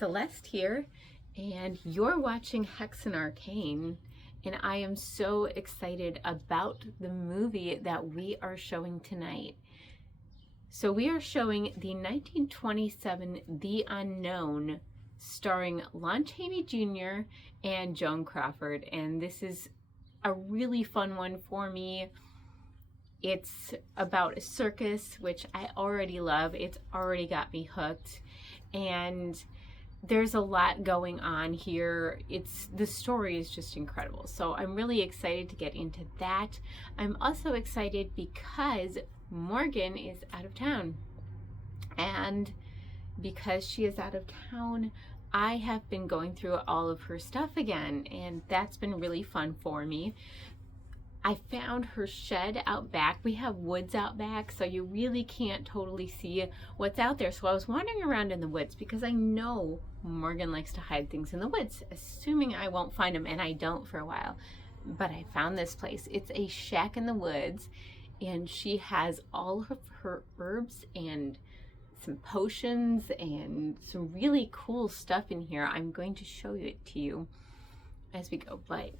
Celeste here, and you're watching Hexen Arcane, and I am so excited about the movie that we are showing tonight. So we are showing the 1927 The Unknown, starring Lon Chaney Jr. and Joan Crawford, and this is a really fun one for me. It's about a circus, which I already love. It's already got me hooked, and there's a lot going on here. The story is just incredible. So I'm really excited to get into that. I'm also excited because Morgan is out of town. And because she is out of town, I have been going through all of her stuff again, and that's been really fun for me. I found her shed out back. We have woods out back, so you really can't totally see what's out there. So I was wandering around in the woods because I know Morgan likes to hide things in the woods, assuming I won't find them, and I don't for a while. But I found this place. It's a shack in the woods, and she has all of her herbs and some potions and some really cool stuff in here. I'm going to show it to you as we go, but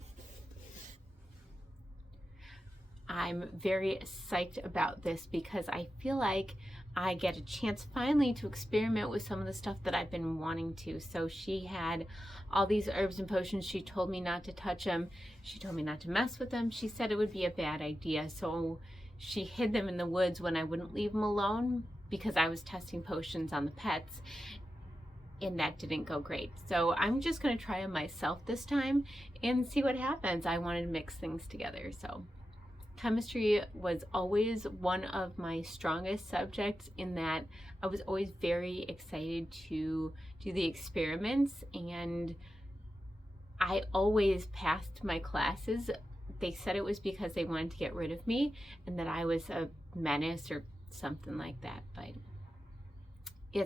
I'm very psyched about this because I feel like I get a chance finally to experiment with some of the stuff that I've been wanting to. So she had all these herbs and potions. She told me not to touch them. She told me not to mess with them. She said it would be a bad idea. So she hid them in the woods when I wouldn't leave them alone because I was testing potions on the pets, and that didn't go great. So I'm just going to try them myself this time and see what happens. I wanted to mix things together. So chemistry was always one of my strongest subjects, in that I was always very excited to do the experiments, and I always passed my classes. They said it was because they wanted to get rid of me and that I was a menace or something like that, but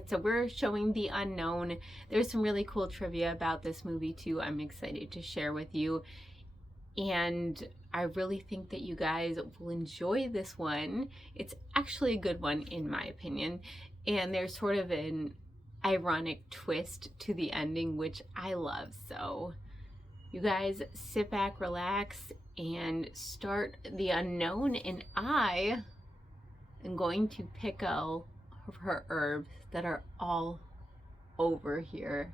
so we're showing The Unknown. There's some really cool trivia about this movie too I'm excited to share with you, and I really think that you guys will enjoy this one. It's actually a good one in my opinion, and there's sort of an ironic twist to the ending, which I love. So you guys sit back, relax, and start The Unknown, and I am going to pick all of her herbs that are all over here.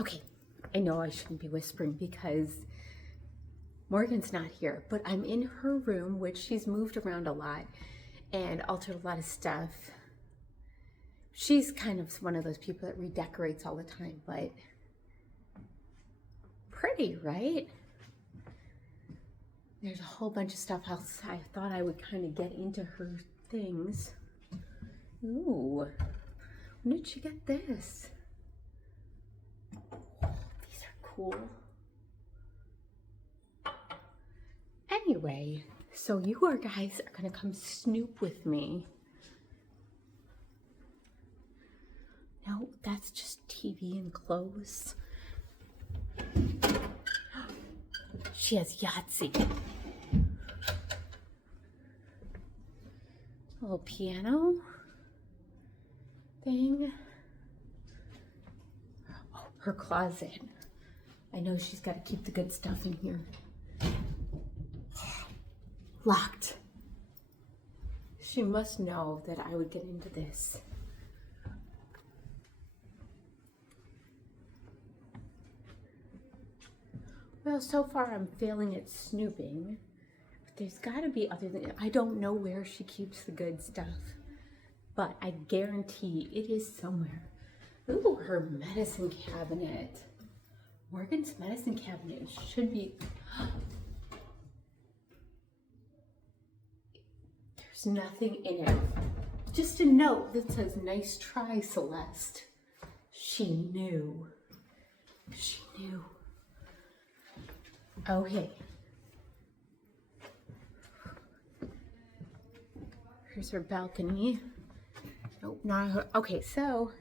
Okay, I know I shouldn't be whispering because Morgan's not here, but I'm in her room, which she's moved around a lot and altered a lot of stuff. She's kind of one of those people that redecorates all the time, but pretty, right? There's a whole bunch of stuff else. I thought I would kind of get into her things. Ooh, when did she get this? These are cool. Anyway, so you guys are gonna come snoop with me. No, that's just TV and clothes. She has Yahtzee. A little piano thing. Oh, her closet. I know she's got to keep the good stuff in here. Locked. She must know that I would get into this. Well, so far I'm failing at snooping, but there's got to be other than I don't know where she keeps the good stuff, but I guarantee it is somewhere. Ooh, her medicine cabinet. Morgan's medicine cabinet should be. There's nothing in it. Just a note that says, "Nice try, Celeste." She knew. She knew. Okay. Here's her balcony. Nope, not her. Okay, so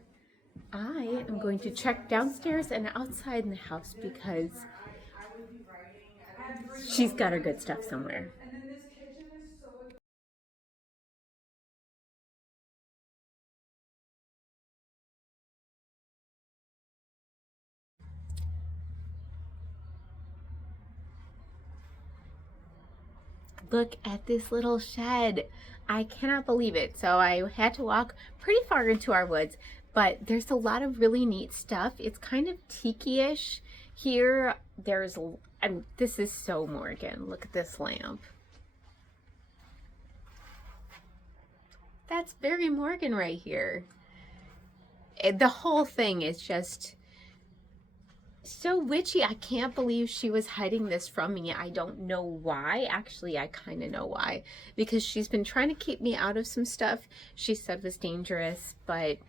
I am going to check downstairs and outside in the house because she's got her good stuff somewhere. Look at this little shed. I cannot believe it. So I had to walk pretty far into our woods, but there's a lot of really neat stuff. It's kind of tiki-ish here. This is so Morgan. Look at this lamp. That's very Morgan right here. The whole thing is just so witchy. I can't believe she was hiding this from me. I don't know why. Actually, I kind of know why. Because she's been trying to keep me out of some stuff she said was dangerous. But,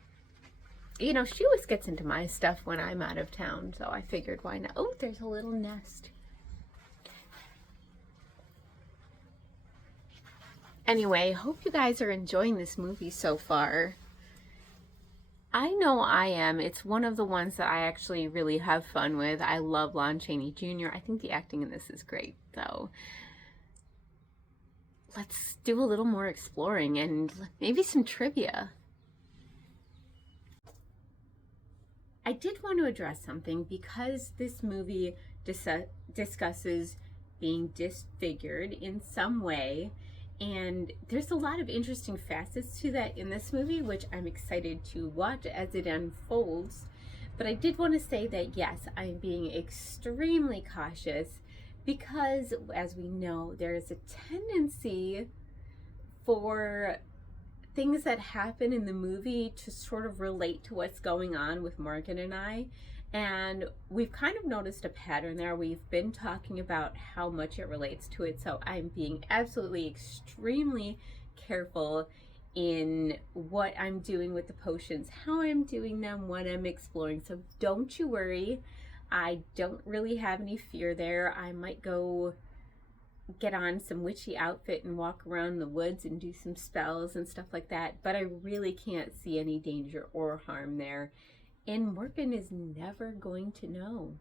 you know, she always gets into my stuff when I'm out of town. So I figured, why not? Oh, there's a little nest. Anyway, hope you guys are enjoying this movie so far. I know I am. It's one of the ones that I actually really have fun with. I love Lon Chaney Jr. I think the acting in this is great. So let's do a little more exploring and maybe some trivia. I did want to address something because this movie discusses being disfigured in some way. And there's a lot of interesting facets to that in this movie, which I'm excited to watch as it unfolds. But I did want to say that, yes, I'm being extremely cautious because, as we know, there is a tendency for things that happen in the movie to sort of relate to what's going on with Morgan and I. And we've kind of noticed a pattern there. We've been talking about how much it relates to it. So I'm being absolutely extremely careful in what I'm doing with the potions, how I'm doing them, what I'm exploring. So don't you worry. I don't really have any fear there. I might go get on some witchy outfit and walk around the woods and do some spells and stuff like that. But I really can't see any danger or harm there. And Morgan is never going to know.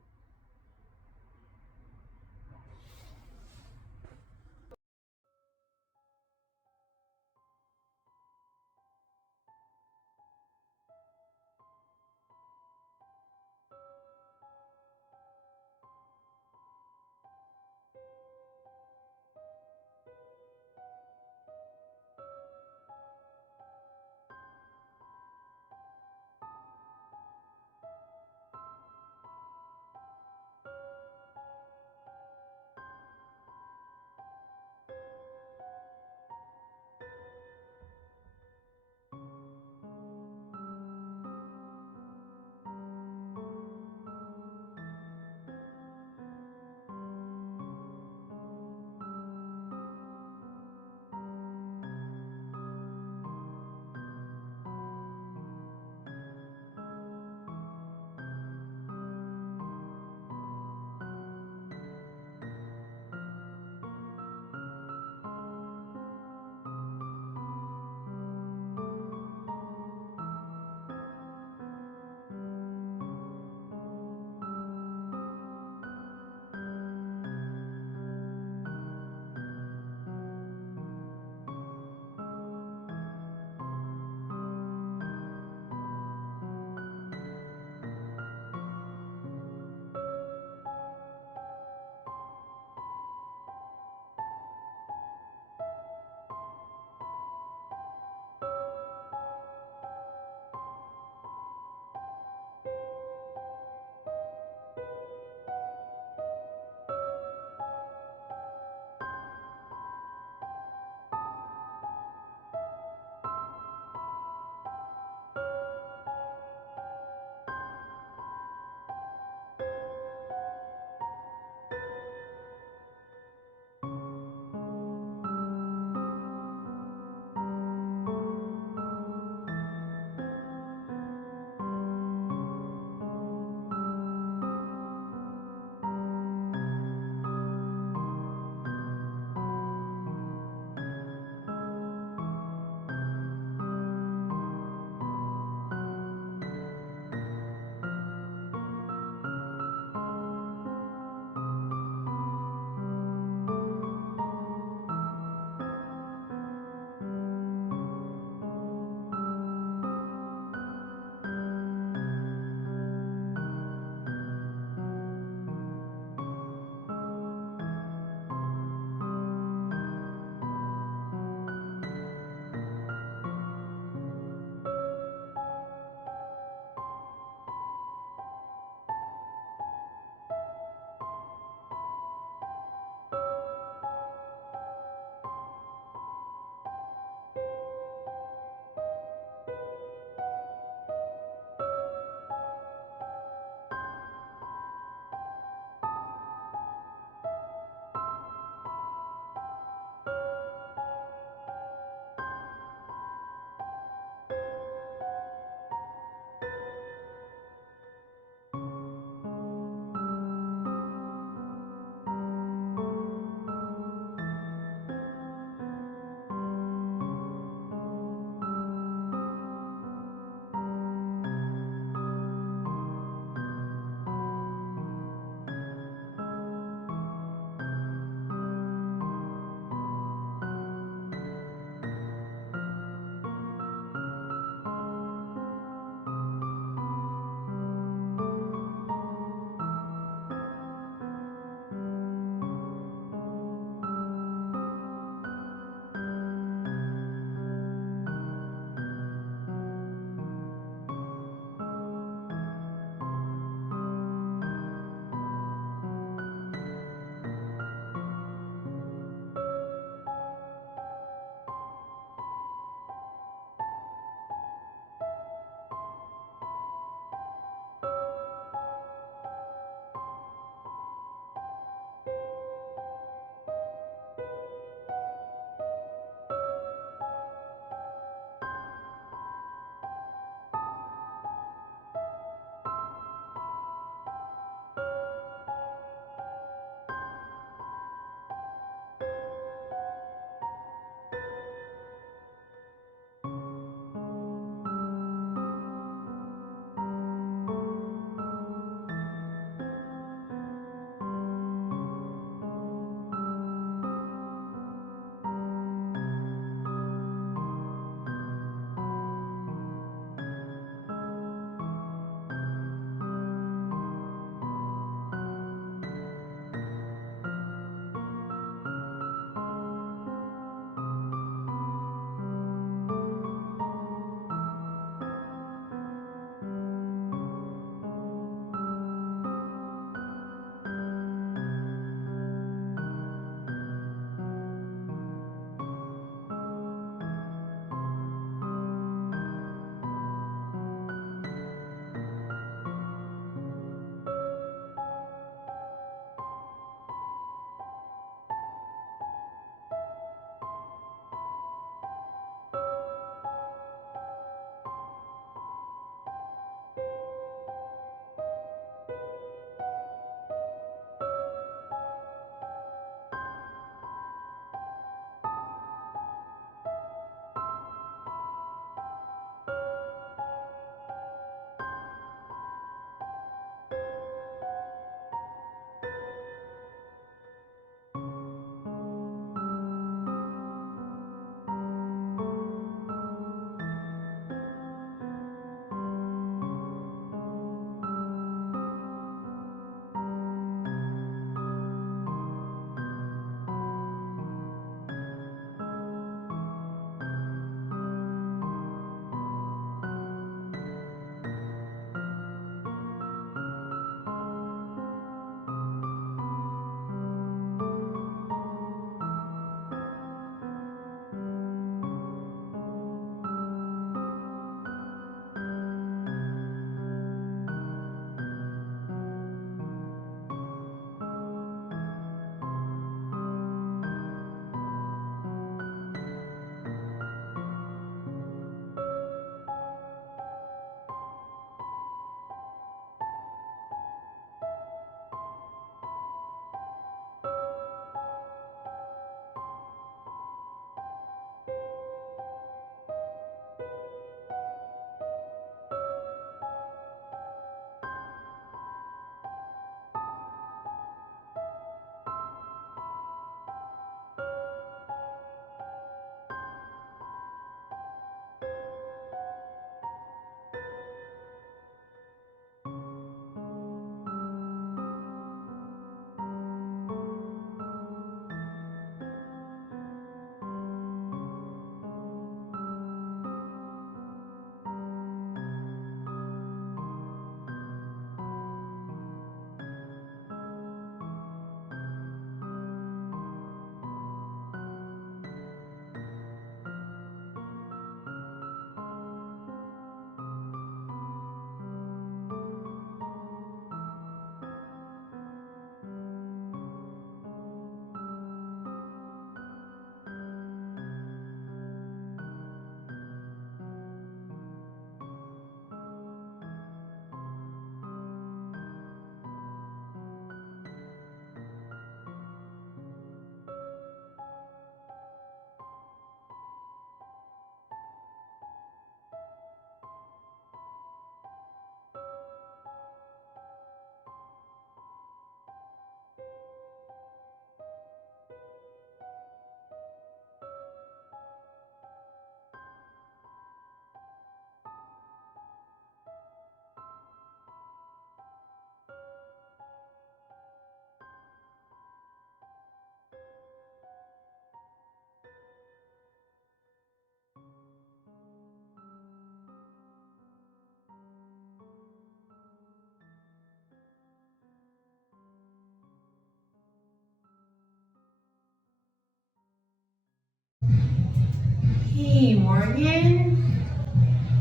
Hey, Morgan.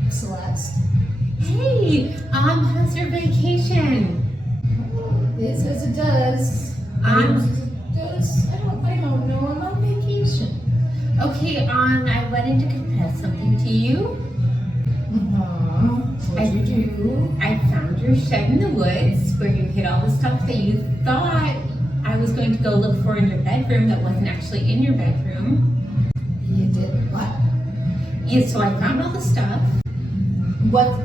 Celeste. Hey, how's your vacation? It says it does. I don't know. I'm on vacation. Okay, I wanted to confess something to you. What'd you do? I found your shed in the woods where you hid all the stuff that you thought I was going to go look for in your bedroom that wasn't actually in your bedroom. You did what? Yeah, so I found all the stuff. What?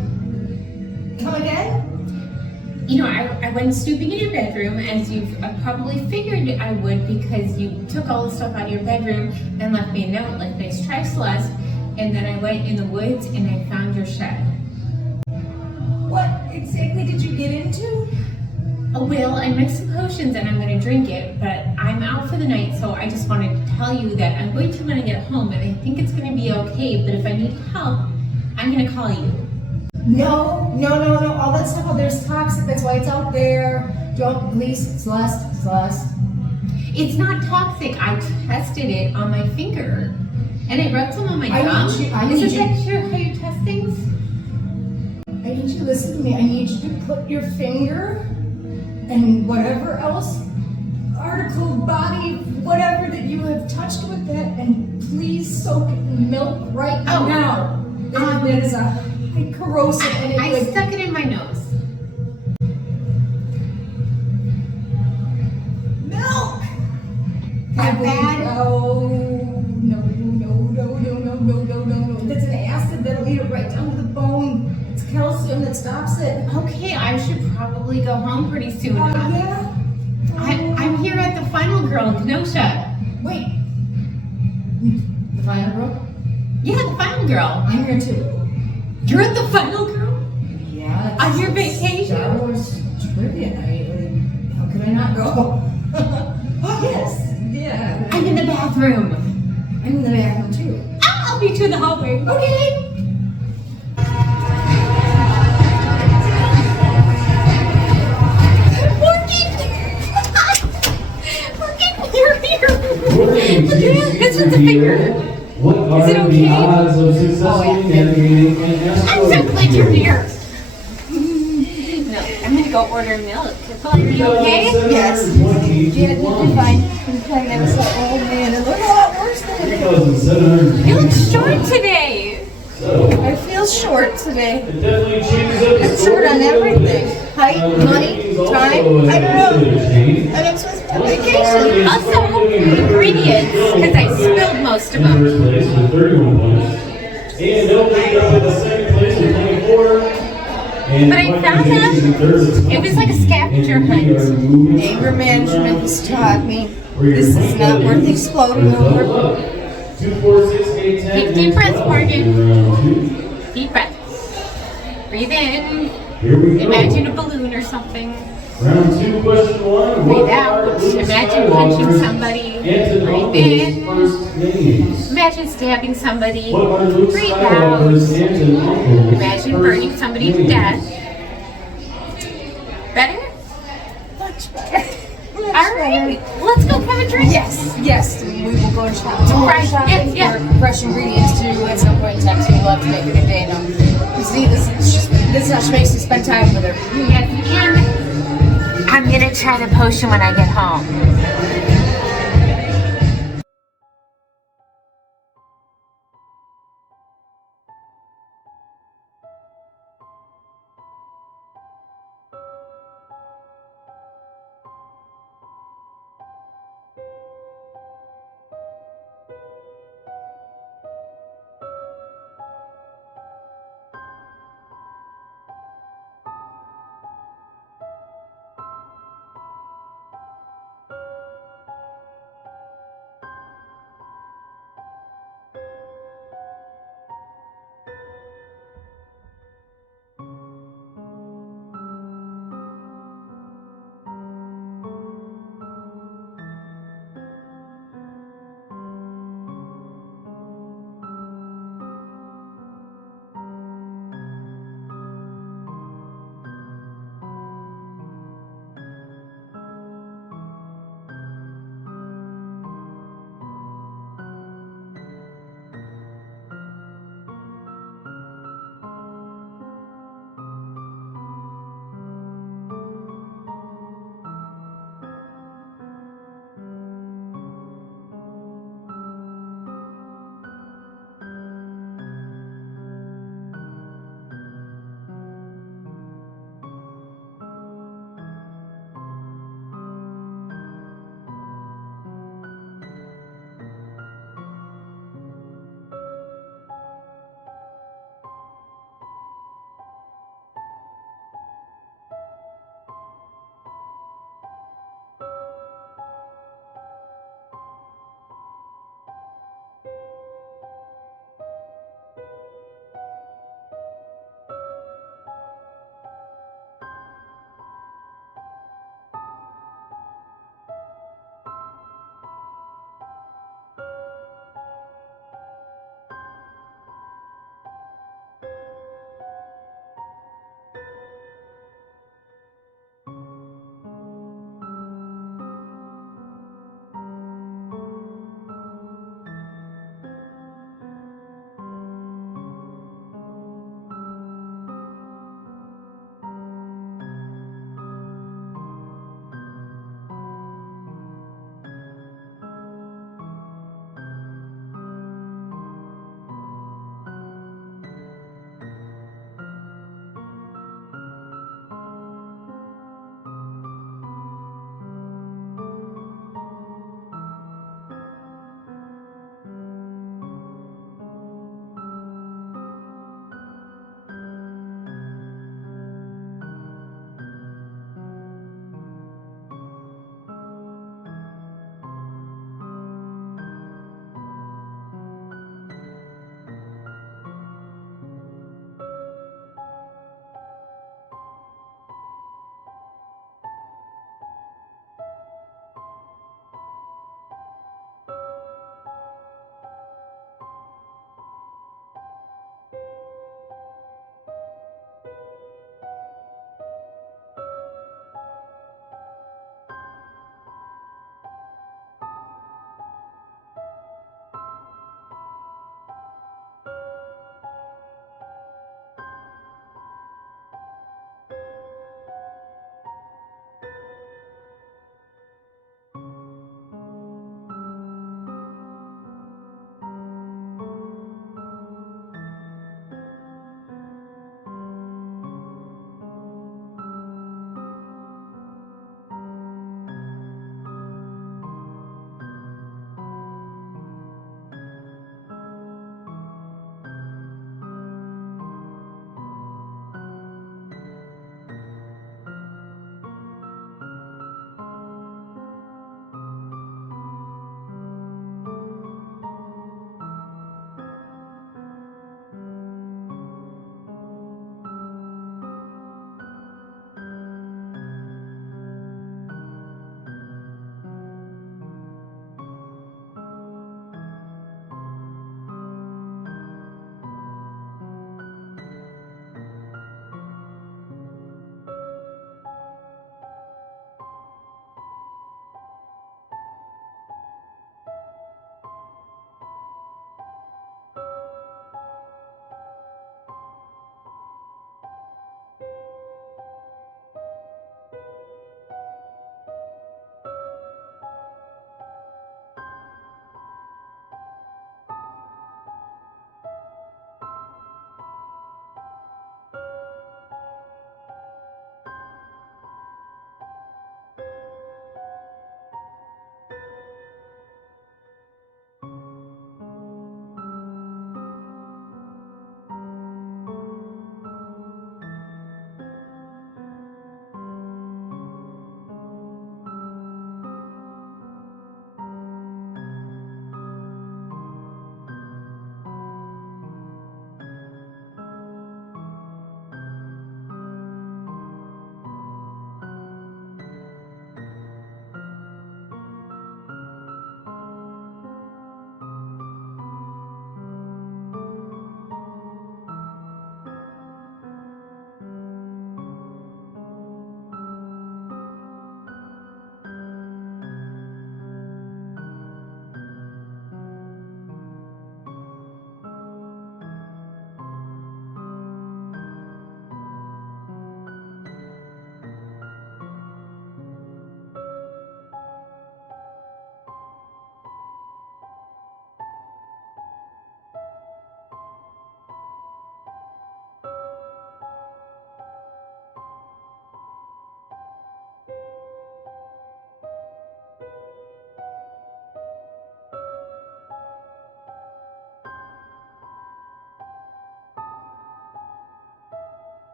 Come again? You know, I went snooping in your bedroom, as you've probably figured I would, because you took all the stuff out of your bedroom and left me a note like, "Nice try, Celeste." And then I went in the woods and I found your shed. What exactly did you get into? Oh, well, I mixed some potions and I'm going to drink it, but I'm out for the night, so I just wanted to tell you that I'm going to when I get home, and I think it's going to be okay, but if I need help, I'm going to call you. No. All that stuff out there is toxic. That's why it's out there. Don't, please, Celeste. It's not toxic. I tested it on my finger, and I rubbed some on my thumb. Isn't that sure how you test things? I need you to listen to me. I need you to put your finger and whatever else, article, body, whatever that you have touched with that, and please soak it in milk right now. That is a high corrosive. I stuck it in my nose. Milk! That bad? Oh, no. That's an acid that'll eat it right down to the bone. It's calcium that stops it. Okay, I should probably go home pretty soon. Yeah? I'm here at the final girl in Kenosha. Wait. The final girl? Yeah, the final girl. I'm here too. You're at the final girl? Yeah. On your vacation? Star Wars trivia night. How could I not go? Yes. Yeah. I'm in the bathroom. I'm in the bathroom too. I'll meet you in the hallway. Okay. This is the finger. What are it okay? the odds of successfully navigating an escort? I'm so glad you're here. No, I'm gonna go order milk. Are you okay? Yes. Yeah, you're fine. I'm playing that old man, and look a lot worse than it. 2,700. You look short today. I feel short today. It definitely changes up the I'm short on everything. Height, money, time. I don't know. And I'm supposed to be on vacation. Also, ingredients, because I spilled most of them. First place with 31 points. And they'll pick up in the second place with 24. And But I found them. It was like a scavenger hunt. Anger management has taught me this is not worth exploding over. 2, 4, 6, 8, 10. Take deep breaths, Morgan. Round 2. Deep breath. Breathe in. Here we go. Imagine a balloon or something. Round 2, question 1. Breathe out. Imagine punching somebody. Breathe in. First names. Imagine stabbing somebody. What are Luke Breathe out. Skywalker's aunt and uncle's Imagine first burning somebody to names? death. Better? Much better. Alright, let's go have a drink. Yes, we will go to shopping. Right, Shopping yeah. for fresh ingredients too at some point in time, so we'll have to make a good day. No, see, this is how she makes me spend time with her. Yes, and I'm gonna try the potion when I get home.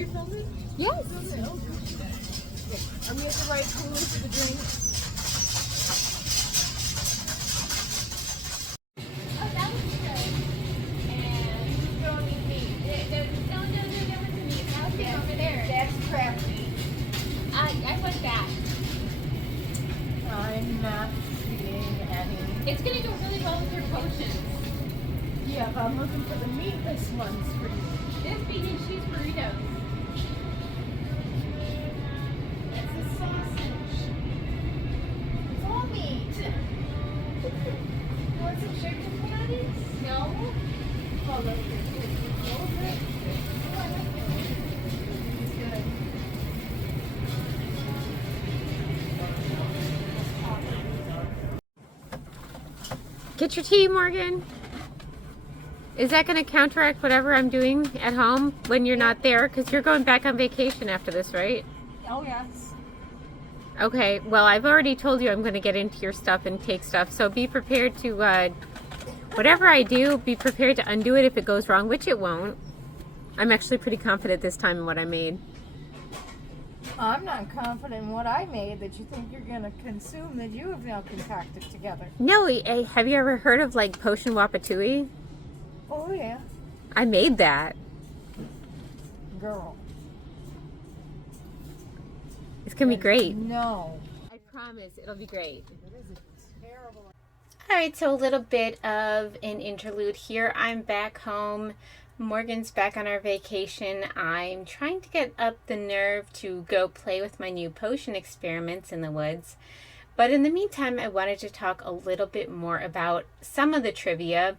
we filming? Yes. Are we at the right cooler for the drinks? Oh, that was good. And who's throwing me meat? No, there was a meat. That was over there. That's crab meat. I want that. I'm not seeing any. It's gonna go really well with your potions. Yeah, but I'm looking for the meatless ones for you. This bean and cheese burrito. That's a sausage. It's all meat. You want some chicken patties? No. Oh, look, it's good. Oh, good. Oh, I like it. It's good. Get your tea, Morgan. Is that going to counteract whatever I'm doing at home when you're not there? Because you're going back on vacation after this, right? Oh, yes. Okay, well, I've already told you I'm going to get into your stuff and take stuff. So be prepared to, whatever I do, be prepared to undo it if it goes wrong, which it won't. I'm actually pretty confident this time in what I made. I'm not confident in what I made that you think you're going to consume that you have now concocted together. No, have you ever heard of, like, potion wapatui? Oh, yeah. I made that. Girl. It's going to be great. No. I promise it'll be great. It is terrible. All right, so a little bit of an interlude here. I'm back home. Morgan's back on our vacation. I'm trying to get up the nerve to go play with my new potion experiments in the woods. But in the meantime, I wanted to talk a little bit more about some of the trivia.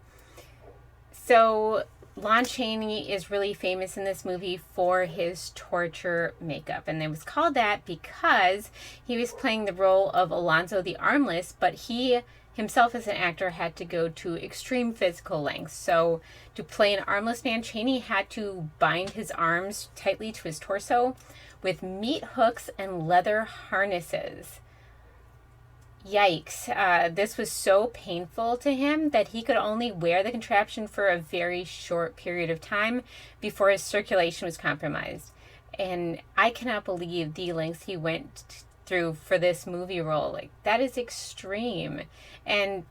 So Lon Chaney is really famous in this movie for his torture makeup. And it was called that because he was playing the role of Alonzo the Armless, but he himself as an actor had to go to extreme physical lengths. So to play an armless man, Chaney had to bind his arms tightly to his torso with meat hooks and leather harnesses. Yikes. This was so painful to him that he could only wear the contraption for a very short period of time before his circulation was compromised. And I cannot believe the lengths he went through for this movie role. Like, that is extreme. And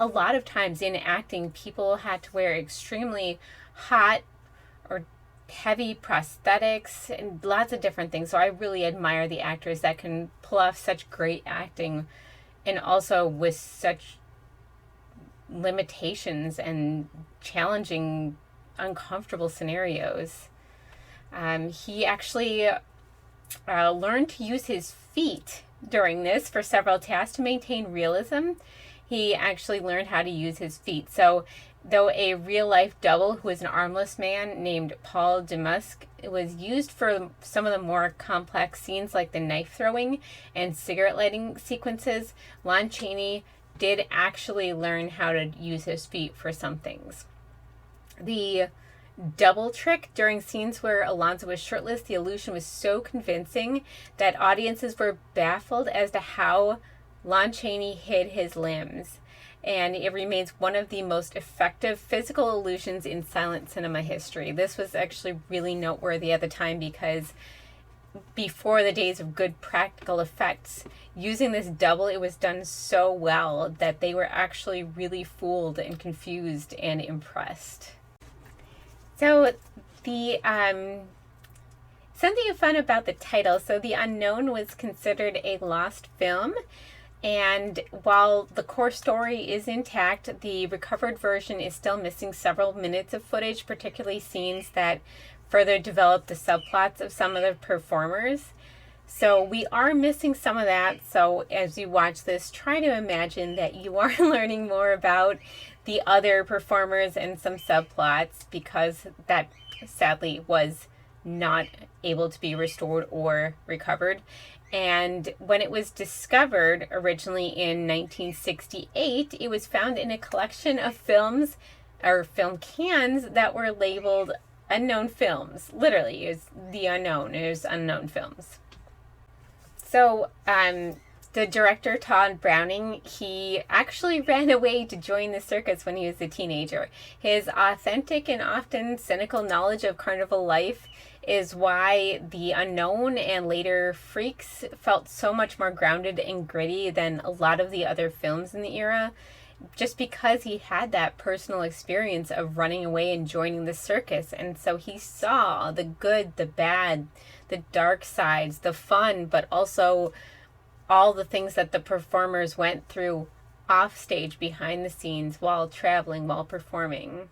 a lot of times in acting, people had to wear extremely hot or heavy prosthetics and lots of different things. So I really admire the actors that can pull off such great acting and also with such limitations and challenging, uncomfortable scenarios. He actually learned to use his feet during this for several tasks to maintain realism. He actually learned how to use his feet. So though a real-life double who was an armless man named Paul Demusk was used for some of the more complex scenes like the knife throwing and cigarette lighting sequences, Lon Chaney did actually learn how to use his feet for some things. The double trick during scenes where Alonzo was shirtless, the illusion was so convincing that audiences were baffled as to how Lon Chaney hid his limbs. And it remains one of the most effective physical illusions in silent cinema history. This was actually really noteworthy at the time because before the days of good practical effects, using this double, it was done so well that they were actually really fooled and confused and impressed. So the something fun about the title. So The Unknown was considered a lost film. And while the core story is intact, the recovered version is still missing several minutes of footage, particularly scenes that further develop the subplots of some of the performers. So we are missing some of that. So as you watch this, try to imagine that you are learning more about the other performers and some subplots, because that sadly was not able to be restored or recovered. And when it was discovered originally in 1968, it was found in a collection of films or film cans that were labeled unknown films. Literally, it was the unknown. It was unknown films. So the director, Tod Browning, he actually ran away to join the circus when he was a teenager. His authentic and often cynical knowledge of carnival life is why the unknown and later freaks felt so much more grounded and gritty than a lot of the other films in the era, just because he had that personal experience of running away and joining the circus. And so he saw the good, the bad, the dark sides, the fun, but also all the things that the performers went through off stage, behind the scenes, while traveling, while performing.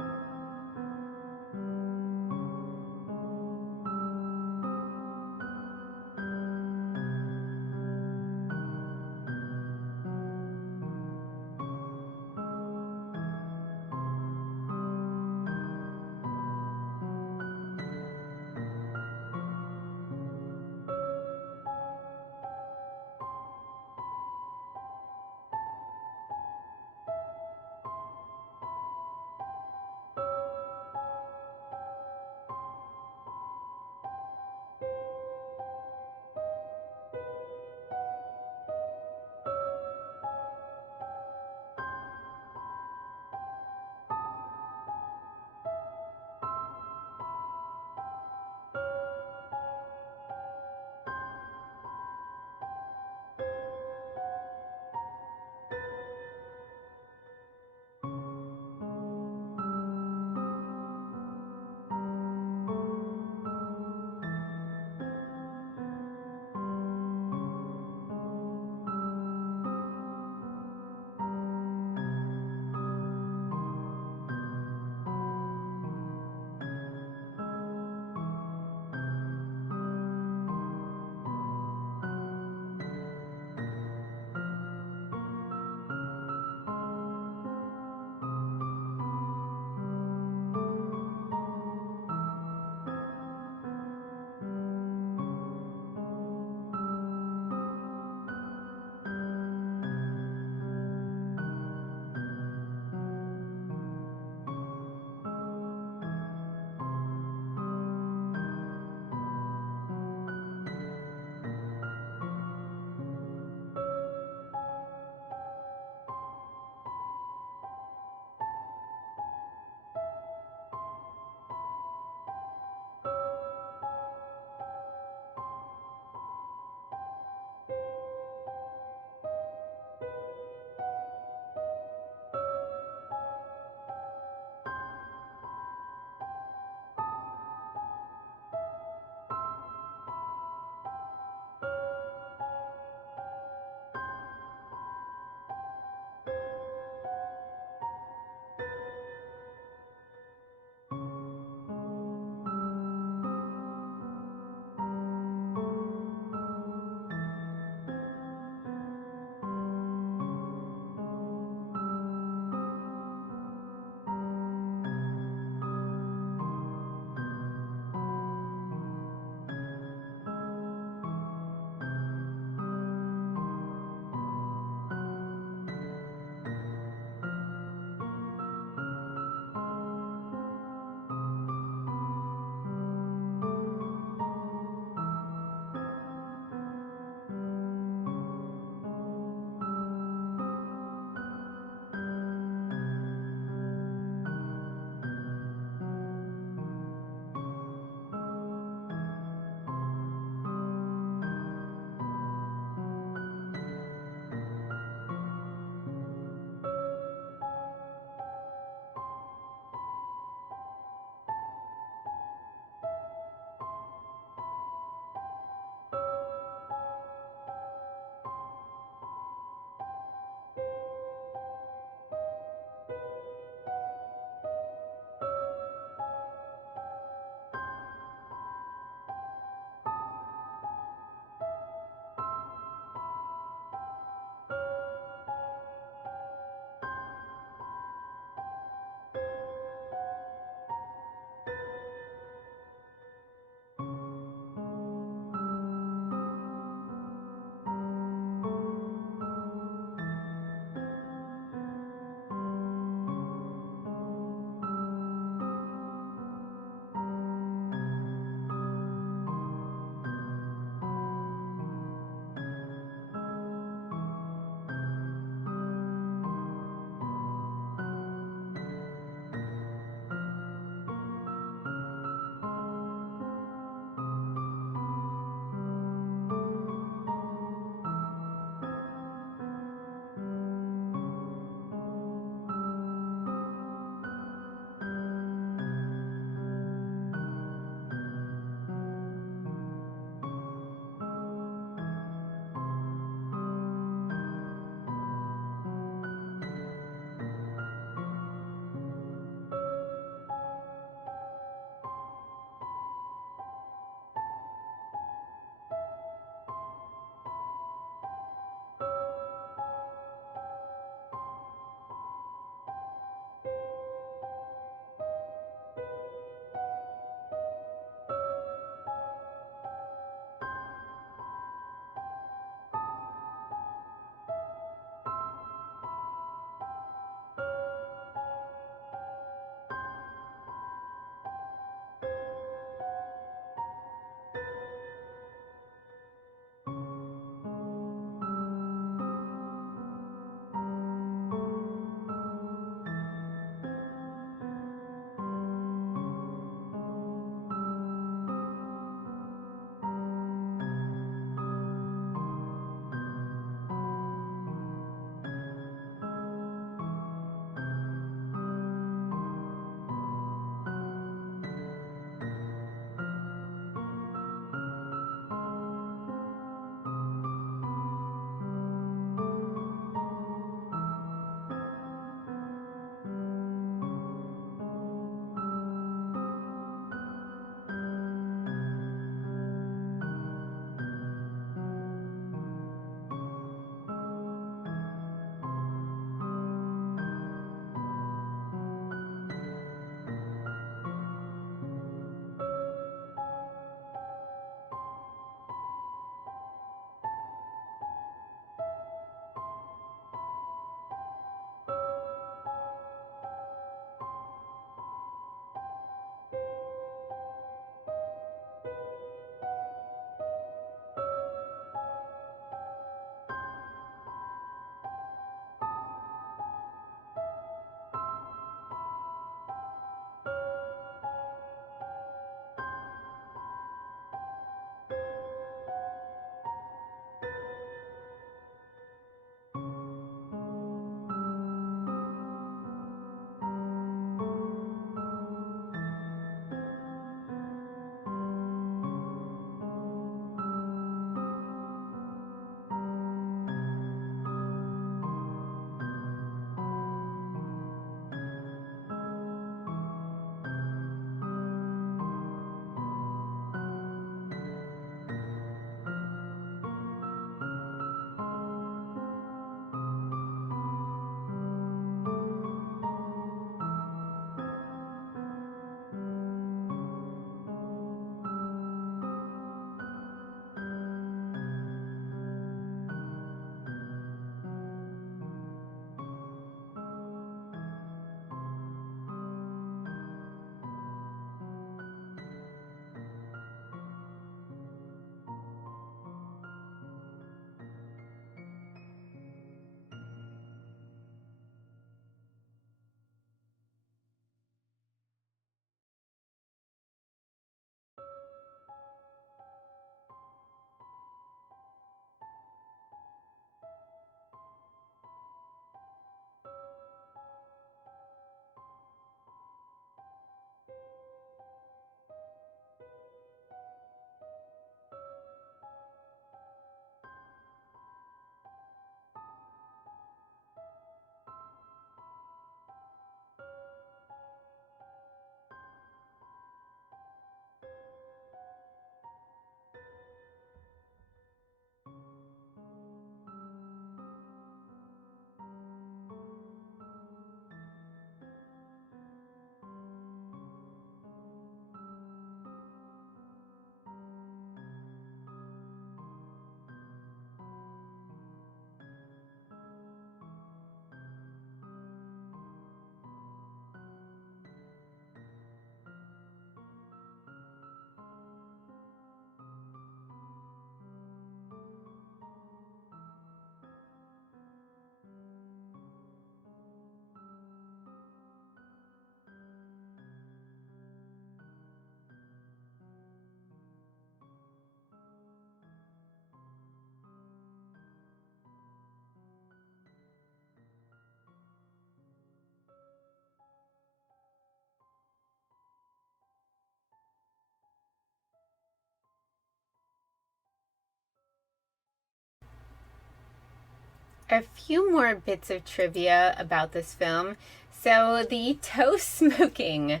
a few more bits of trivia about this film. So the toe smoking.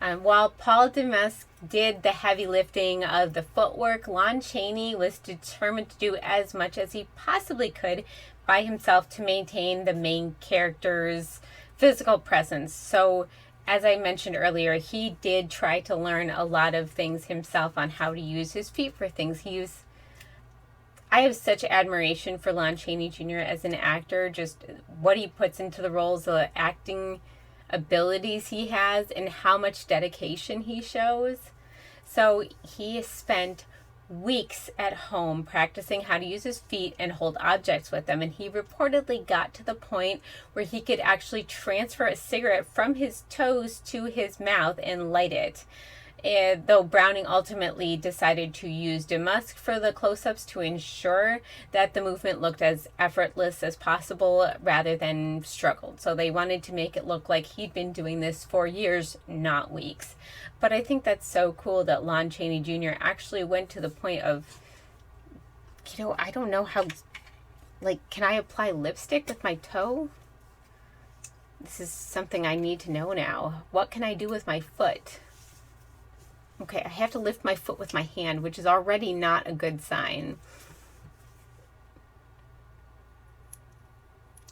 While Paul Damask did the heavy lifting of the footwork, Lon Chaney was determined to do as much as he possibly could by himself to maintain the main character's physical presence. So, as I mentioned earlier, he did try to learn a lot of things himself on how to use his feet for things. I have such admiration for Lon Chaney Jr. as an actor, just what he puts into the roles, the acting abilities he has, and how much dedication he shows. So he spent weeks at home practicing how to use his feet and hold objects with them, and he reportedly got to the point where he could actually transfer a cigarette from his toes to his mouth and light it. Though Browning ultimately decided to use Damask for the close-ups to ensure that the movement looked as effortless as possible rather than struggled. So they wanted to make it look like he'd been doing this for years, not weeks. But I think that's so cool that Lon Chaney Jr. actually went to the point of, I don't know how, can I apply lipstick with my toe? This is something I need to know now. What can I do with my foot? Okay, I have to lift my foot with my hand, which is already not a good sign.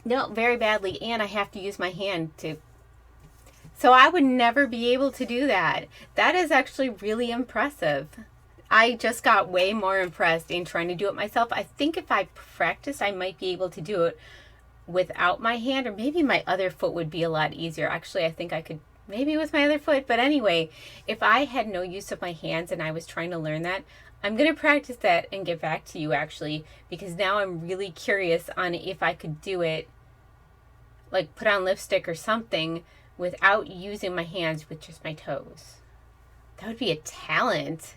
No, very badly, and I have to use my hand to... So I would never be able to do that. That is actually really impressive. I just got way more impressed in trying to do it myself. I think if I practiced, I might be able to do it without my hand, or maybe my other foot would be a lot easier. Actually, I think I could maybe with my other foot. But anyway, if I had no use of my hands and I was trying to learn that, I'm going to practice that and get back to you actually, because now I'm really curious on if I could do it, like put on lipstick or something without using my hands with just my toes. That would be a talent.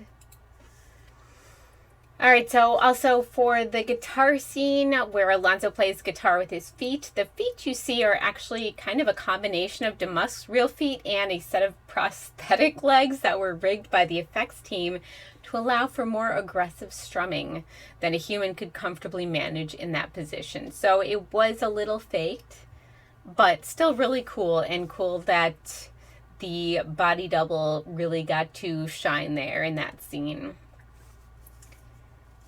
All right, so also for the guitar scene where Alonzo plays guitar with his feet, the feet you see are actually kind of a combination of Damask's real feet and a set of prosthetic legs that were rigged by the effects team to allow for more aggressive strumming than a human could comfortably manage in that position. So it was a little faked, but still really cool, and cool that the body double really got to shine there in that scene.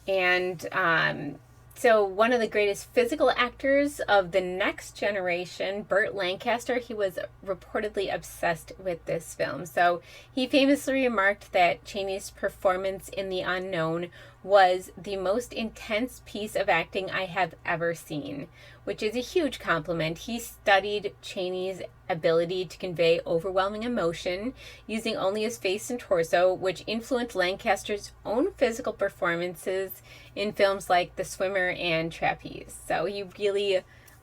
And so one of the greatest physical actors of the next generation, Burt Lancaster, he was reportedly obsessed with this film. So he famously remarked that Chaney's performance in The Unknown was the most intense piece of acting I have ever seen, which is a huge compliment. He studied Chaney's ability to convey overwhelming emotion using only his face and torso, which influenced Lancaster's own physical performances in films like The Swimmer and Trapeze. So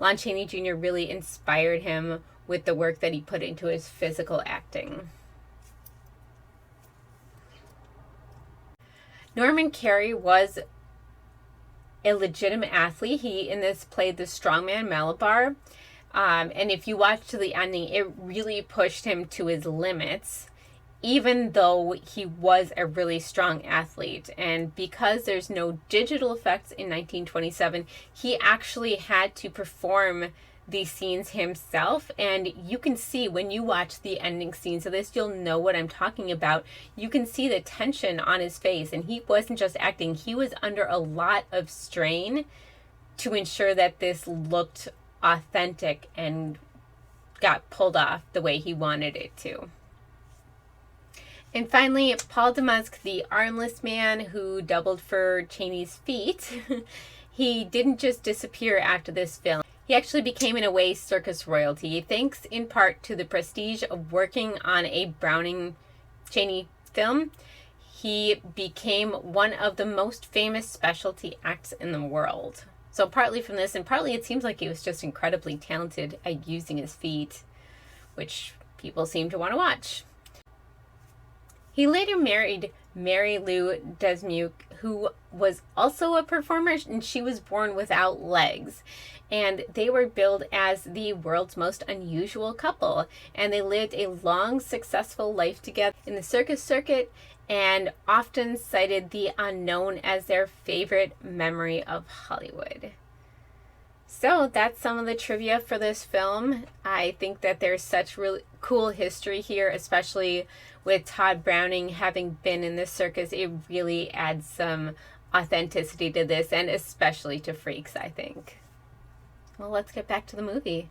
Lon Chaney Jr. really inspired him with the work that he put into his physical acting. Norman Carey was a legitimate athlete. He, in this, played the strongman Malabar. And if you watch to the ending, it really pushed him to his limits, even though he was a really strong athlete. And because there's no digital effects in 1927, he actually had to perform these scenes himself. And you can see when you watch the ending scenes of this, you'll know what I'm talking about. You can see the tension on his face, and he wasn't just acting. He was under a lot of strain to ensure that this looked authentic and got pulled off the way he wanted it to. And finally, Paul Damask, the armless man who doubled for Chaney's feet, he didn't just disappear after this film. He actually became, in a way, circus royalty, thanks in part to the prestige of working on a Browning Chaney film. He became one of the most famous specialty acts in the world. So partly from this, and partly it seems like he was just incredibly talented at using his feet, which people seem to want to watch. He later married Mary Lou Desmuc, who was also a performer, and she was born without legs. And they were billed as the world's most unusual couple. And they lived a long, successful life together in the circus circuit, and often cited The Unknown as their favorite memory of Hollywood. So that's some of the trivia for this film. I think that there's such really cool history here, especially with Tod Browning having been in the circus. It really adds some authenticity to this, and especially to Freaks, I think. Well, let's get back to the movie.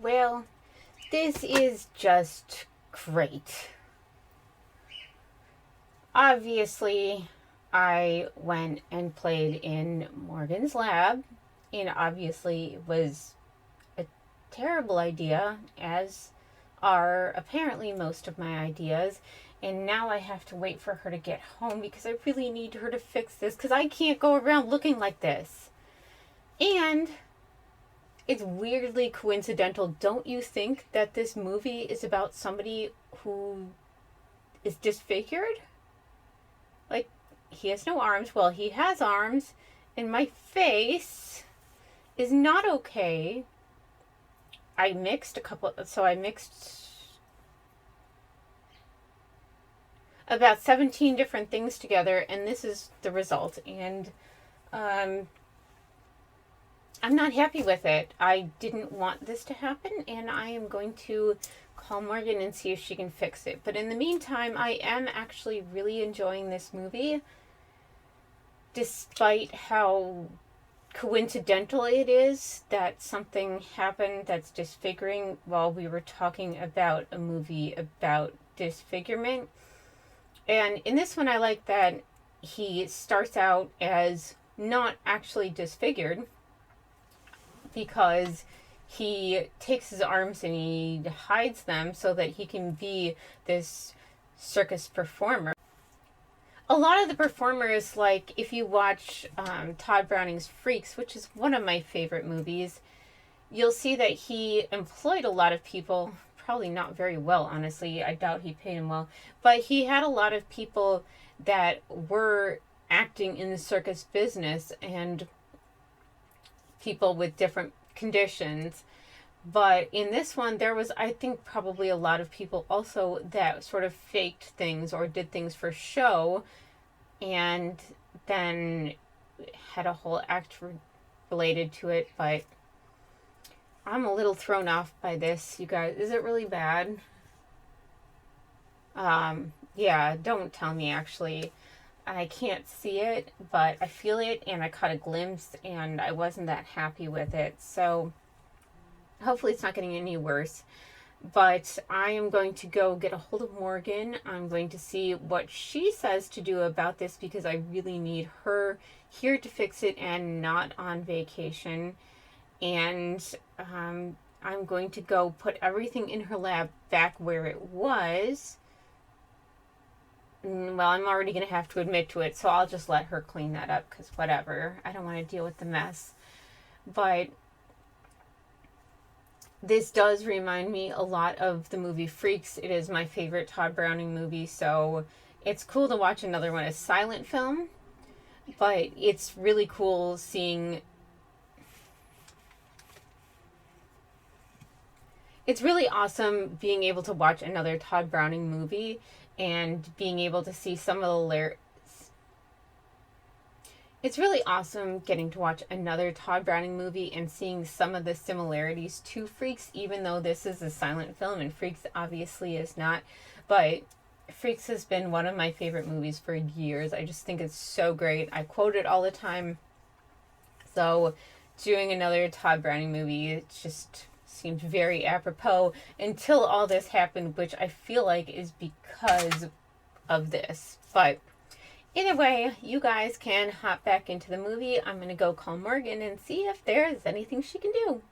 Well, this is just great. Obviously, I went and played in Morgan's lab, and obviously it was a terrible idea, as are apparently most of my ideas. And now I have to wait for her to get home because I really need her to fix this because I can't go around looking like this. And it's weirdly coincidental. Don't you think that this movie is about somebody who is disfigured? Like, he has no arms. Well, he has arms. And my face is not okay. I mixed about 17 different things together, and this is the result. And I'm not happy with it. I didn't want this to happen, and I am going to call Morgan and see if she can fix it. But in the meantime, I am actually really enjoying this movie, despite how coincidental it is that something happened that's disfiguring while we were talking about a movie about disfigurement. And in this one, I like that he starts out as not actually disfigured because he takes his arms and he hides them so that he can be this circus performer. A lot of the performers, like if you watch Tod Browning's Freaks, which is one of my favorite movies, you'll see that he employed a lot of people, probably not very well, honestly. I doubt he paid them well. But he had a lot of people that were acting in the circus business and people with different conditions. But in this one, there was, I think, probably a lot of people also that sort of faked things or did things for show and then had a whole act related to it. But I'm a little thrown off by this, you guys. Is it really bad? Yeah, don't tell me, actually. I can't see it, but I feel it, and I caught a glimpse, and I wasn't that happy with it. So hopefully it's not getting any worse. But I am going to go get a hold of Morgan. I'm going to see what she says to do about this because I really need her here to fix it and not on vacation. And I'm going to go put everything in her lab back where it was. Well, I'm already going to have to admit to it, so I'll just let her clean that up because whatever. I don't want to deal with the mess. But this does remind me a lot of the movie Freaks. It is my favorite Tod Browning movie, so it's cool to watch another one, a silent film. But it's really cool seeing... It's really awesome being able to watch another Tod Browning movie and being able to see some of the It's really awesome getting to watch another Tod Browning movie and seeing some of the similarities to Freaks, even though this is a silent film and Freaks obviously is not. But Freaks has been one of my favorite movies for years. I just think it's so great. I quote it all the time. So doing another Tod Browning movie, it just seemed very apropos until all this happened, which I feel like is because of this. But either way, you guys can hop back into the movie. I'm going to go call Morgan and see if there's anything she can do.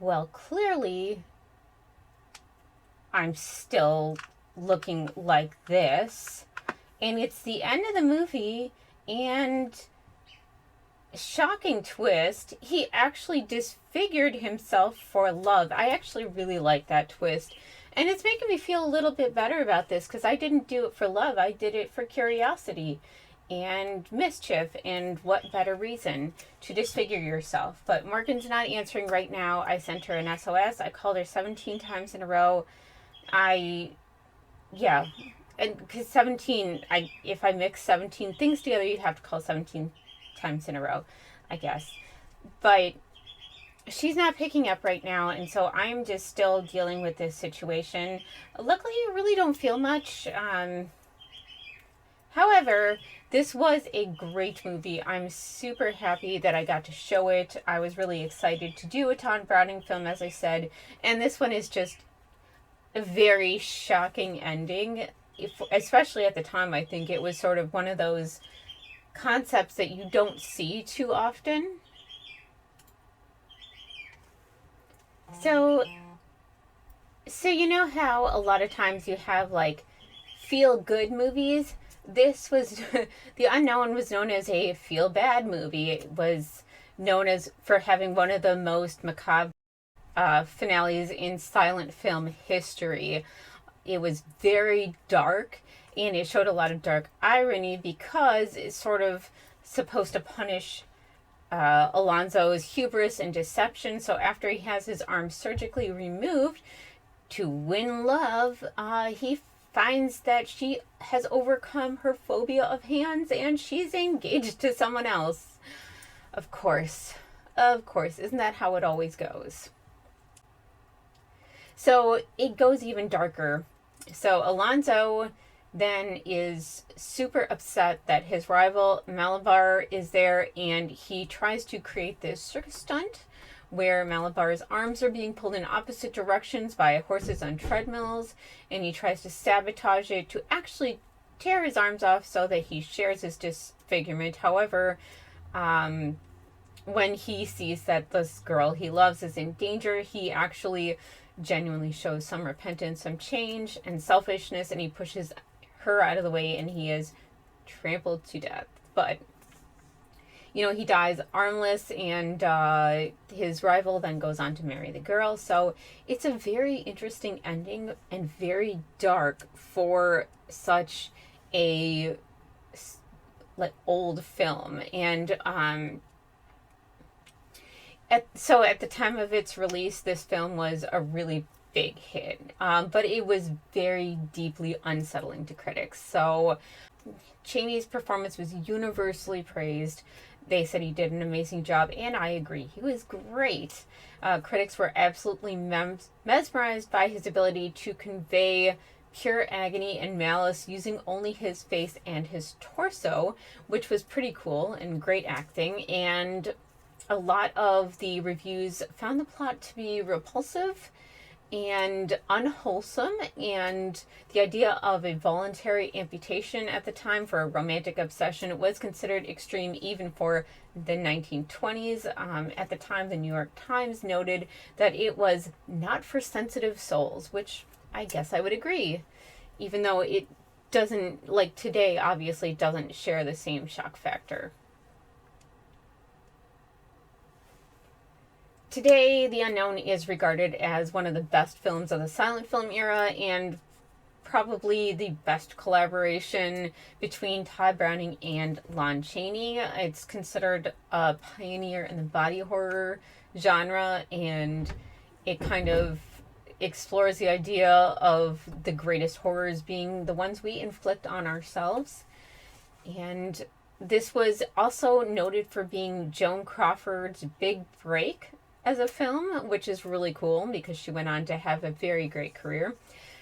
well, clearly I'm still looking like this. And it's the end of the movie, and shocking twist, he actually disfigured himself for love. I actually really like that twist. And it's making me feel a little bit better about this, because I didn't do it for love. I did it for curiosity and mischief, and what better reason to disfigure yourself. But Morgan's not answering right now. I sent her an SOS. I called her 17 times in a row. Yeah. And because 17, if I mix 17 things together, you'd have to call 17 times in a row, I guess. But she's not picking up right now, and so I'm just still dealing with this situation. Luckily, I really don't feel much. However, this was a great movie. I'm super happy that I got to show it. I was really excited to do a Tod Browning film, as I said, and this one is just a very shocking ending. Especially at the time, I think it was sort of one of those concepts that you don't see too often. So you know how a lot of times you have like feel good movies? This was The Unknown was known as a feel bad movie. It was known as for having one of the most macabre finales in silent film history. It was very dark, and it showed a lot of dark irony because it's sort of supposed to punish Alonzo's hubris and deception. So after he has his arm surgically removed to win love, he finds that she has overcome her phobia of hands and she's engaged to someone else. Of course. Isn't that how it always goes? So it goes even darker. So Alonzo then is super upset that his rival Malabar is there, and he tries to create this circus stunt where Malabar's arms are being pulled in opposite directions by horses on treadmills, and he tries to sabotage it to actually tear his arms off so that he shares his disfigurement. However, when he sees that this girl he loves is in danger, he actually genuinely shows some repentance, some change, and selfishness, and he pushes her out of the way, and he is trampled to death. But he dies armless, and his rival then goes on to marry the girl. So it's a very interesting ending and very dark for such a old film. And at the time of its release, this film was a really big hit, but it was very deeply unsettling to critics. So Chaney's performance was universally praised. They said he did an amazing job, and I agree. He was great. Critics were absolutely mesmerized by his ability to convey pure agony and malice using only his face and his torso, which was pretty cool and great acting. And a lot of the reviews found the plot to be repulsive and unwholesome, and the idea of a voluntary amputation at the time for a romantic obsession was considered extreme even for the 1920s. At the time, the New York Times noted that it was not for sensitive souls, which I guess I would agree, even though it doesn't, like today, obviously doesn't share the same shock factor. Today, The Unknown is regarded as one of the best films of the silent film era, and probably the best collaboration between Tod Browning and Lon Chaney. It's considered a pioneer in the body horror genre, and it kind of explores the idea of the greatest horrors being the ones we inflict on ourselves. And this was also noted for being Joan Crawford's big break as a film, which is really cool because she went on to have a very great career.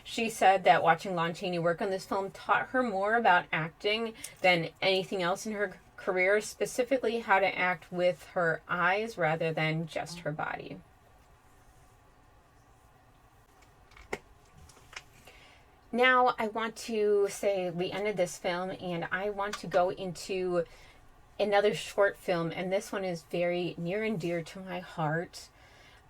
She said that watching Lon Chaney work on this film taught her more about acting than anything else in her career, specifically how to act with her eyes rather than just her body. Now I want to say we ended this film, and I want to go into another short film, and this one is very near and dear to my heart.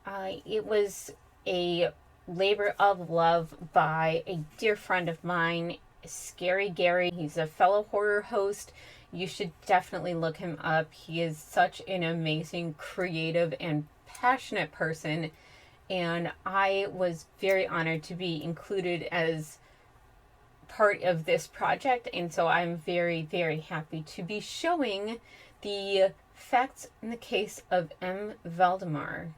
It was a labor of love by a dear friend of mine, Scary Gary. He's a fellow horror host. You should definitely look him up. He is such an amazing, creative, and passionate person. And I was very honored to be included as part of this project. And so I'm very, very happy to be showing the facts in the case of M. Valdemar.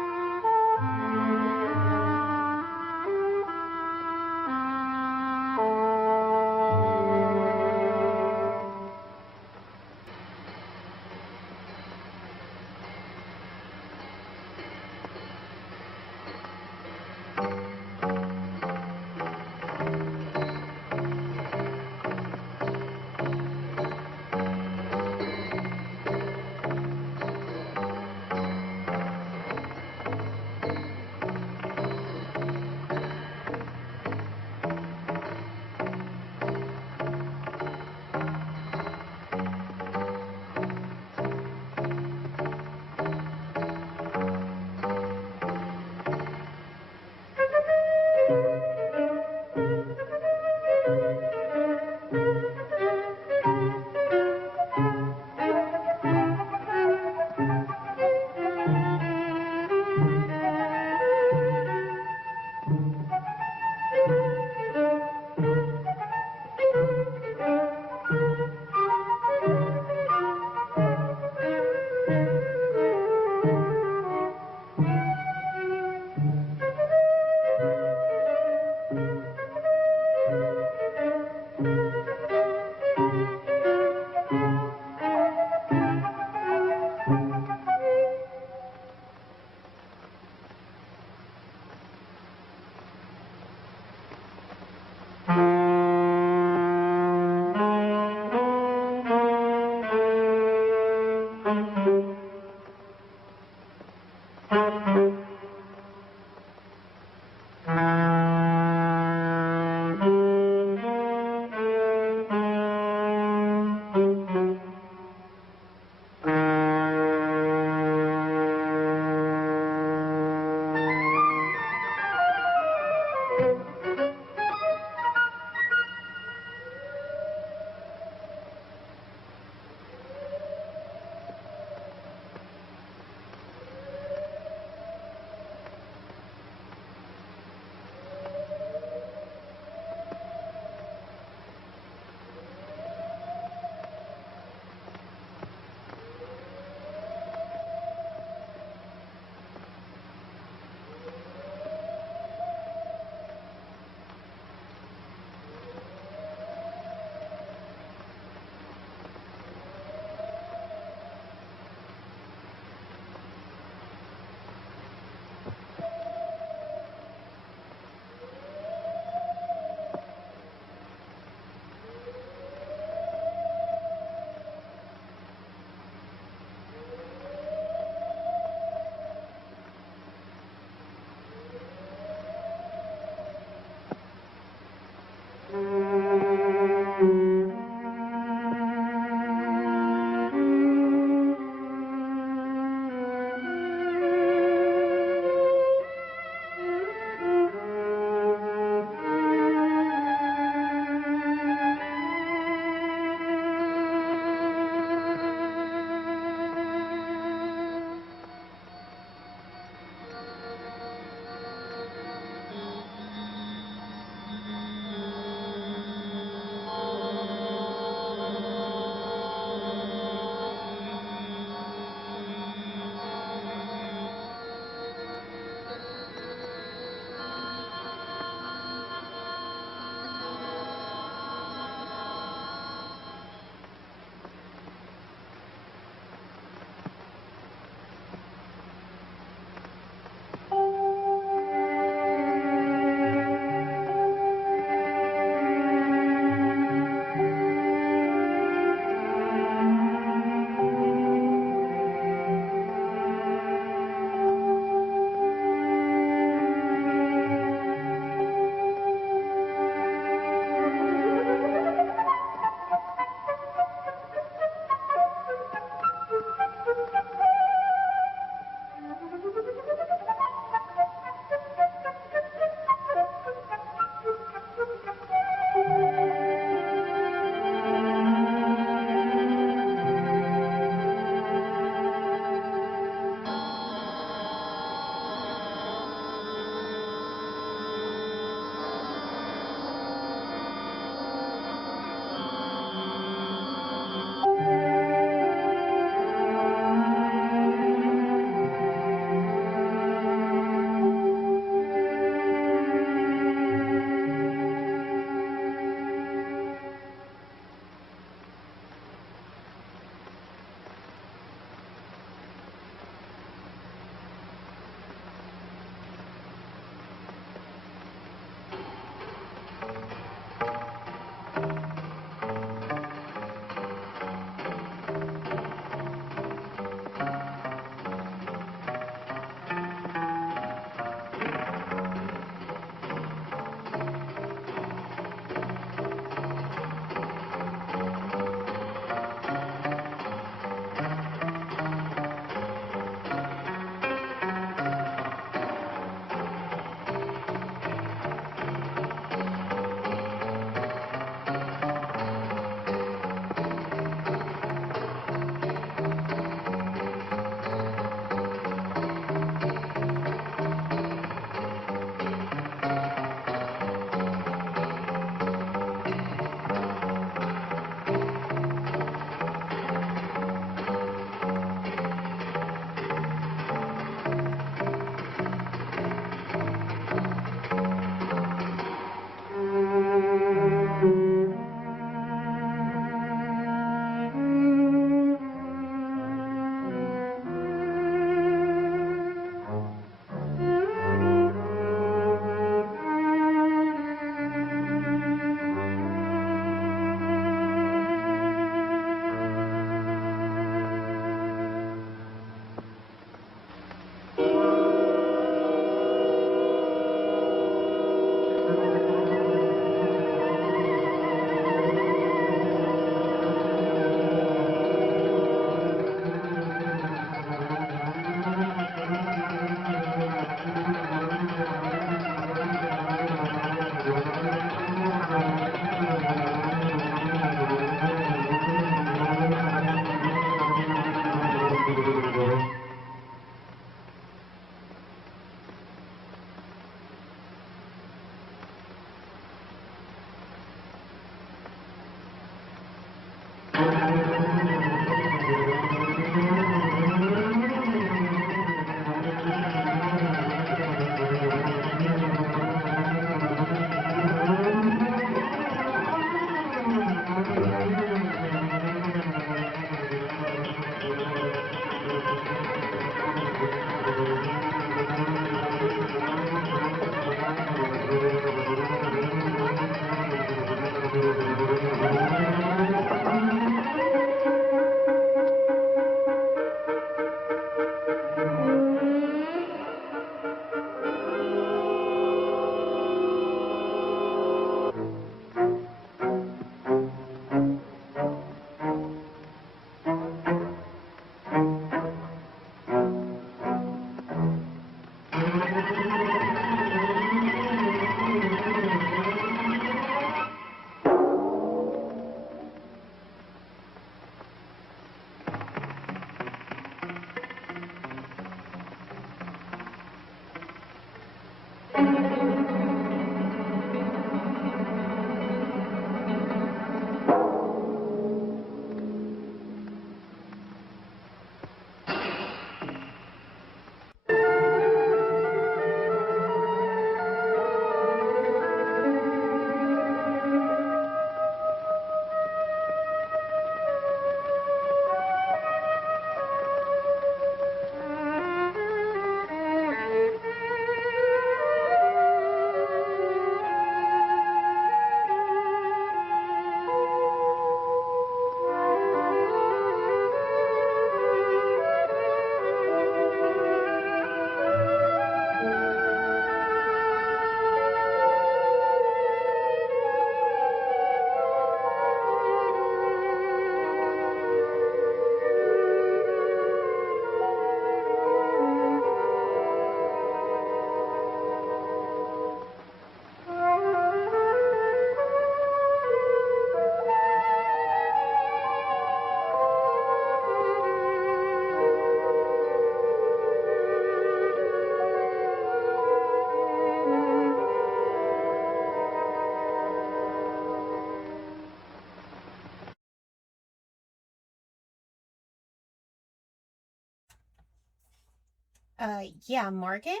Yeah, Morgan?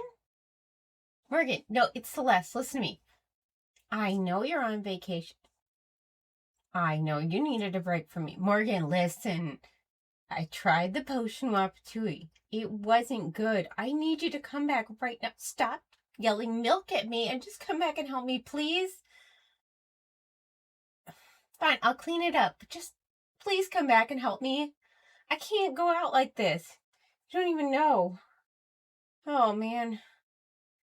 Morgan, no, it's Celeste. Listen to me. I know you're on vacation. I know you needed a break from me. Morgan, listen. I tried the potion Wapatui. It wasn't good. I need you to come back right now. Stop yelling milk at me and just come back and help me, please. Fine, I'll clean it up. But just please come back and help me. I can't go out like this. You don't even know. Oh, man.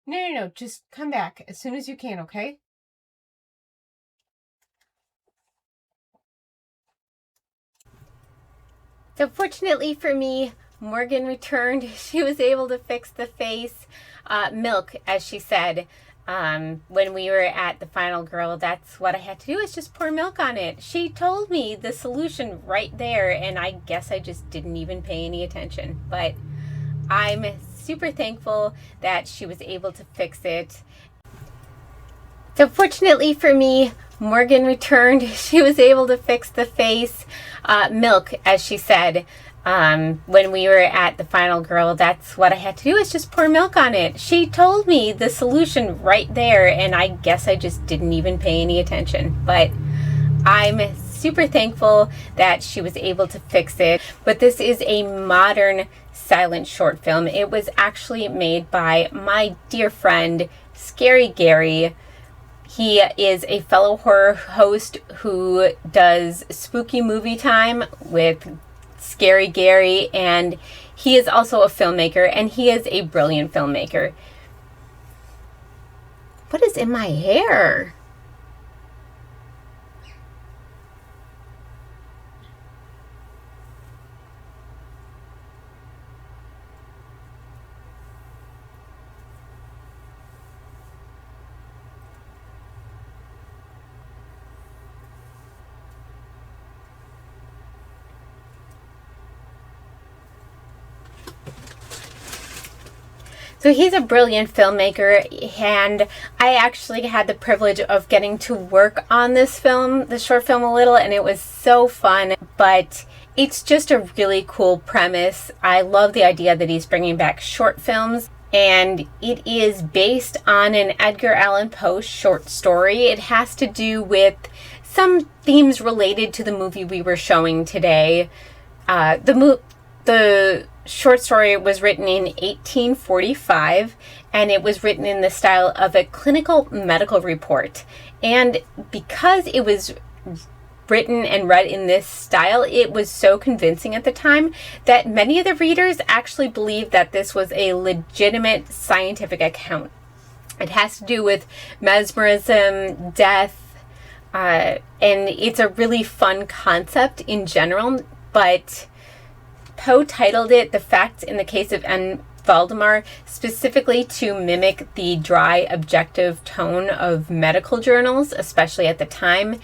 No. Just come back as soon as you can, okay? So fortunately for me, Morgan returned. She was able to fix the face. Milk, as she said, when we were at the final girl, that's what I had to do, is just pour milk on it. She told me the solution right there, and I guess I just didn't even pay any attention. But I'm super thankful that she was able to fix it. So fortunately for me, Morgan returned. She was able to fix the face. Milk, as she said, when we were at the final girl, that's what I had to do, is just pour milk on it. She told me the solution right there, and I guess I just didn't even pay any attention. But I'm super thankful that she was able to fix it. But this is a modern silent short film. It was actually made by my dear friend, Scary Gary. He is a fellow horror host who does Spooky Movie Time with Scary Gary, and he is also a filmmaker, and he is a brilliant filmmaker. What is in my hair? So he's a brilliant filmmaker, and I actually had the privilege of getting to work on this film, the short film, a little, and it was so fun. But it's just a really cool premise. I love the idea that he's bringing back short films, and it is based on an Edgar Allan Poe short story. It has to do with some themes related to the movie we were showing today. The short story was written in 1845, and it was written in the style of a clinical medical report. And because it was written and read in this style, it was so convincing at the time that many of the readers actually believed that this was a legitimate scientific account. It has to do with mesmerism, death, and it's a really fun concept in general, but Poe titled it The Facts in the Case of N. Valdemar, specifically to mimic the dry, objective tone of medical journals, especially at the time.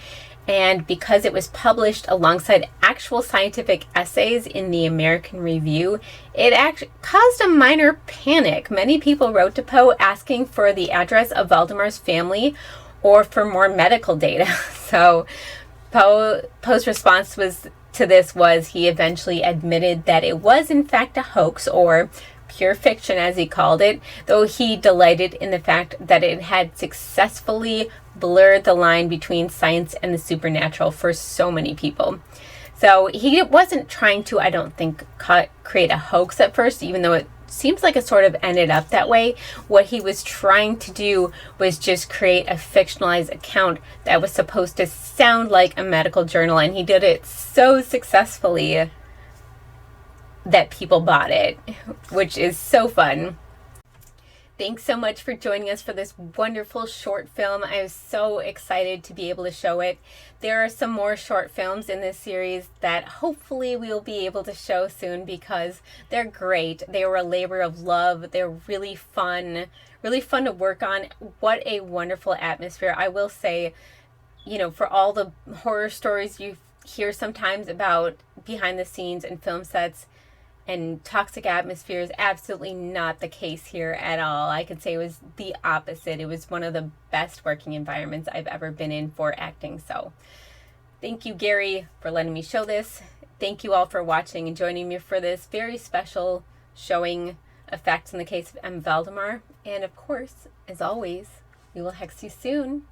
And because it was published alongside actual scientific essays in the American Review, it actually caused a minor panic. Many people wrote to Poe asking for the address of Valdemar's family or for more medical data. So Poe's response to this was he eventually admitted that it was in fact a hoax, or pure fiction as he called it, though he delighted in the fact that it had successfully blurred the line between science and the supernatural for so many people. So he wasn't trying to, I don't think, create a hoax at first, even though it seems like it sort of ended up that way. What he was trying to do was just create a fictionalized account that was supposed to sound like a medical journal, and he did it so successfully that people bought it, which is so fun. Thanks so much for joining us for this wonderful short film. I was so excited to be able to show it. There are some more short films in this series that hopefully we'll be able to show soon because they're great. They were a labor of love. They're really fun to work on. What a wonderful atmosphere. I will say, for all the horror stories you hear sometimes about behind the scenes and film sets and toxic atmosphere, is absolutely not the case here at all. I could say it was the opposite. It was one of the best working environments I've ever been in for acting. So thank you, Gary, for letting me show this. Thank you all for watching and joining me for this very special showing effects in the case of M. Valdemar. And of course, as always, we will hex you soon.